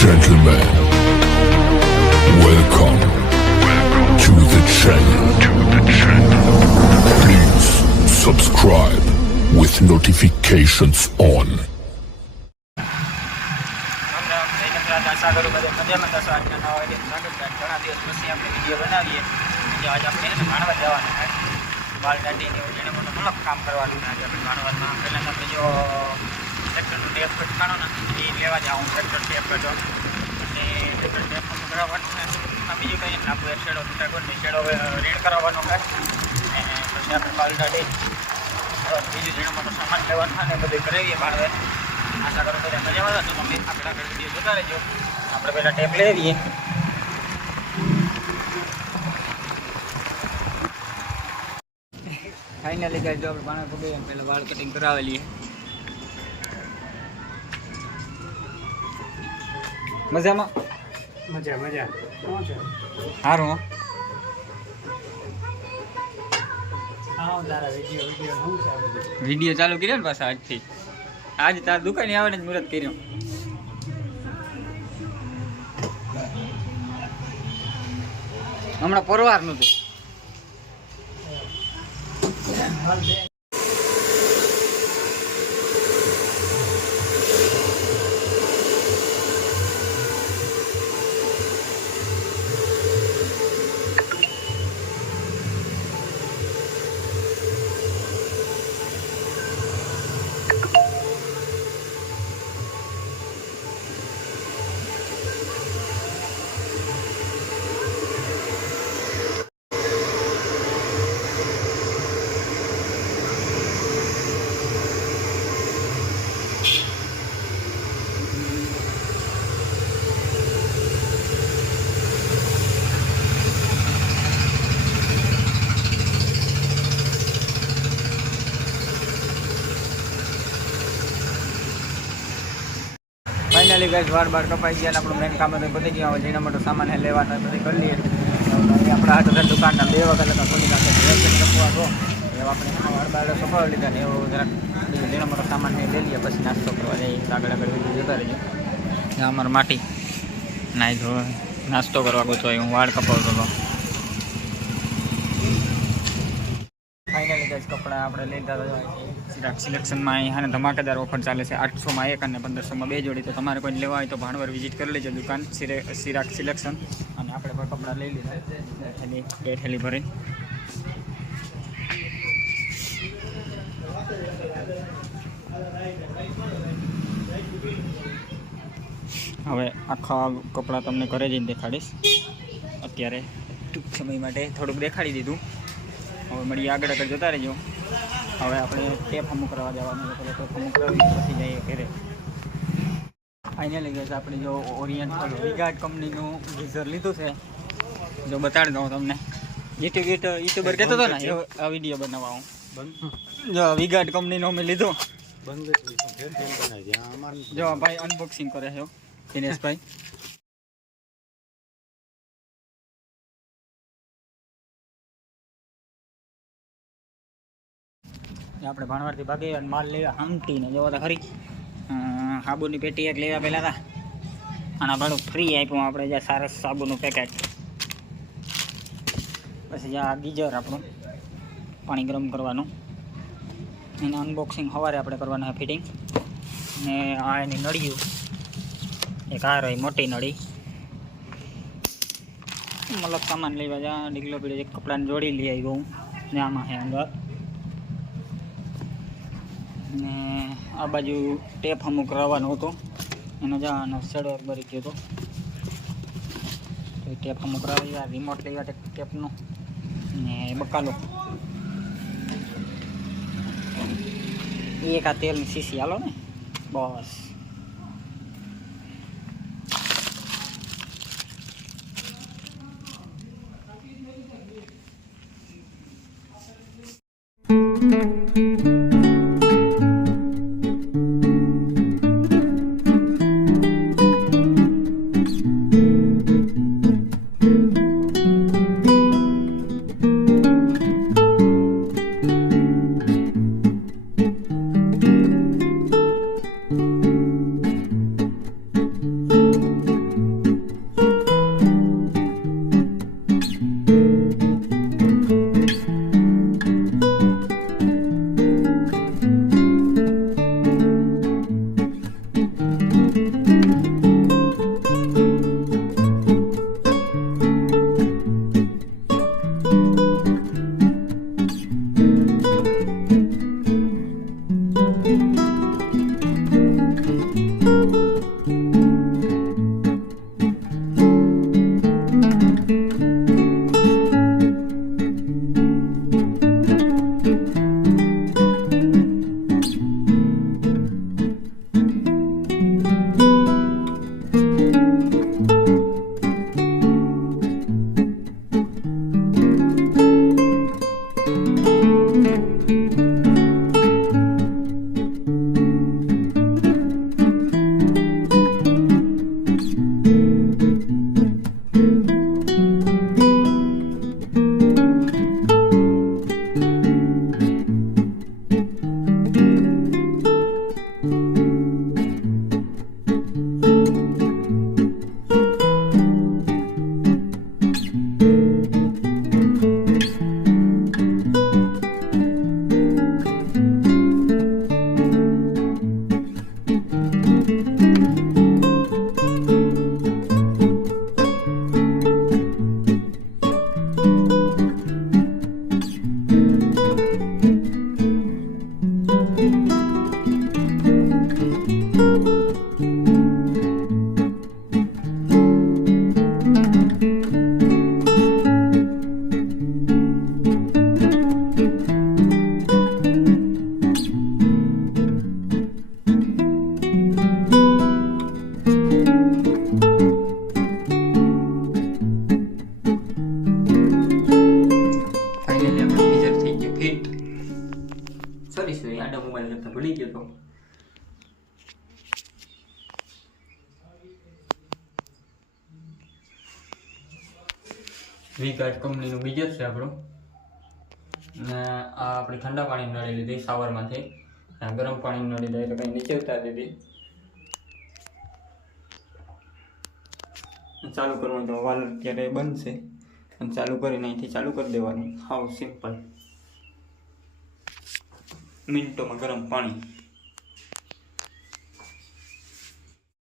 Gentlemen, welcome to the channel. Please subscribe with notifications on. આશા કરું બધા મજામાં થશો. આજના નવા વિડીયો સ્વાગત છે. ઘણા દિવસ પછી આપણે વિડીયો બનાવીએ. આજે આપણે ભાણવડ જવાનું છે. બાલ દાંડીને એવું જેને મોટું મલક કામ કરવાનું છે. આજે આપણે ભાણવડમાં પહેલાં આપણે જો ટ્રેક્ટરનું ટેપ ફટકાણો ને એ લેવા જાઉં. ટ્રેક્ટર ટેપ કરજો અને ટ્રેક્ટર ટેપ કરાવવાનું છે. બીજું કંઈ આપણે શેડો શેડો રેડ કરાવવાનો છે. અને પછી આપણે બાલ દાંડી બીજું જેને મોટો સામાન લેવાનું છે ને બધું કરાવીએ ભાણવડ. આશા કરું બધા મજામાં હતો. તમે આપણે આગળ વિડીયો જોતા રહેજો. આપણે પહેલાં ટેપ લેવીએ. ફાઇનલી ગાઈસ જો આપણે પાણી પગી પહેલાં વાળ કટિંગ કરાવેલી. મજામાં મજા શું છે સારું તારા વિડીયો શું છે આ બધું વિડીયો ચાલુ કર્યો ને પાછા આજથી. આજ તાર દુકાને આવે ને મુહૂર્ત કર્યો. હમણાં પરવારનું હતું. ફાઇનલી ગાઈસ વાર કપાઈ ગયા. આપણું મેન કામ હતું પતી ગયું. હવે જેના માટે સામાન લેવાનો બધી કરી લઈએ. આપણા હાથ દુકાનના 2 વખત ખોલી નાખે કપવા તો એવા આપણે વાળ સપાવી લીધા ને એવું જરાક જેના મોટો સામાન લઈ લઈએ. પછી નાસ્તો કરવા જઈએ. આગળ જતા રહીએ. ત્યાં અમારે માટી નાહી ધોવા નાસ્તો કરવા ગયો તો હું વાળ કપાવતો હતો. ફાઇનલી ગાઈસ કપડાં આપણે લીધા ચિરાગ સિલેક્શનમાં અહીંયા ધમાકેદાર ઓફર ચાલે છે. 800માં 1 અને 1500માં 2 જોડી. તો તમારે કોઈ લેવા હોય તો ભાણવડ વિઝિટ કરી લેજો દુકાન ચિરાગ સિલેક્શન. અને આપણે પણ કપડાં લઈ લીધા બે થેલી ભરી. હવે આખા કપડાં તમને ઘરે જઈને દેખાડીશ. અત્યારે ટૂંક સમય માટે થોડુંક દેખાડી દીધું. હવે મળીએ આગળ જતા રહેજો. હવે આપણે ટેપ અમુક કરવા જવાનું છે. ટેપ અમુક કરાવી પછી જઈએ ઘરે. ફાઇનલી ગઈ આપણે જો ઓરિયન્ટલ વિગાર્ડ કંપનીનું ગીઝર લીધું છે. જો બતાડી દઉં તમને. યુટ્યુબર કહેતો હતો ને એવો આ વિડીયો બનાવવા હું. જો વિગાર્ડ કંપનીનો મેં લીધો. જો ભાઈ અનબોક્સિંગ કરે છે દિનેશભાઈ. આપણે ભાણવડથી ભાગી માલ લેવા હમટીને જોવા તો ખરી. સાબુની પેટી એક લેવા પહેલાં હતા. આના ભાડું ફ્રી આપ્યું આપણે. જ્યાં સરસ સાબુનું પેકેટ. પછી જ્યાં ગીઝર આપણું પાણી ગરમ કરવાનું. એને અનબોક્સિંગ સવારે આપણે કરવાના ફિટિંગ. ને આ એની નળીયું એક આ રહી મોટી નળી. મતલબ સામાન લેવા જ્યાં ડીગલો પીડ્યો એક કપડાને જોડી લઈ આવ્યો હું. ને આમાં છે અંદર. ને આ બાજુ ટેપ અમુક કરવાનો હતો. એનો જવાનો શેડો ભરી ગયો હતો. તો ટેપ અમુક કરાવી. રિમોટ લેવા ટેપનો ને બકાલો. એક આ તેલની શીશી હાલો ને બસ. કરતા ભૂલી ગયો તો. વીગાર્ડ કંપનીનું ગીઝર છે આપણું. ને આ આપણે ઠંડા પાણીની નળી લીધી શાવરમાંથી. આ ગરમ પાણીની નળી લઈ તો કંઈ નીચે ઉતારી દીધી. ચાલુ કરવાનું તો વાલ અત્યારે બંધ છે અને ચાલુ કરીને અહીંથી ચાલુ કરી દેવાનું. હાવ સિમ્પલ. મિનિટોમાં ગરમ પાણી.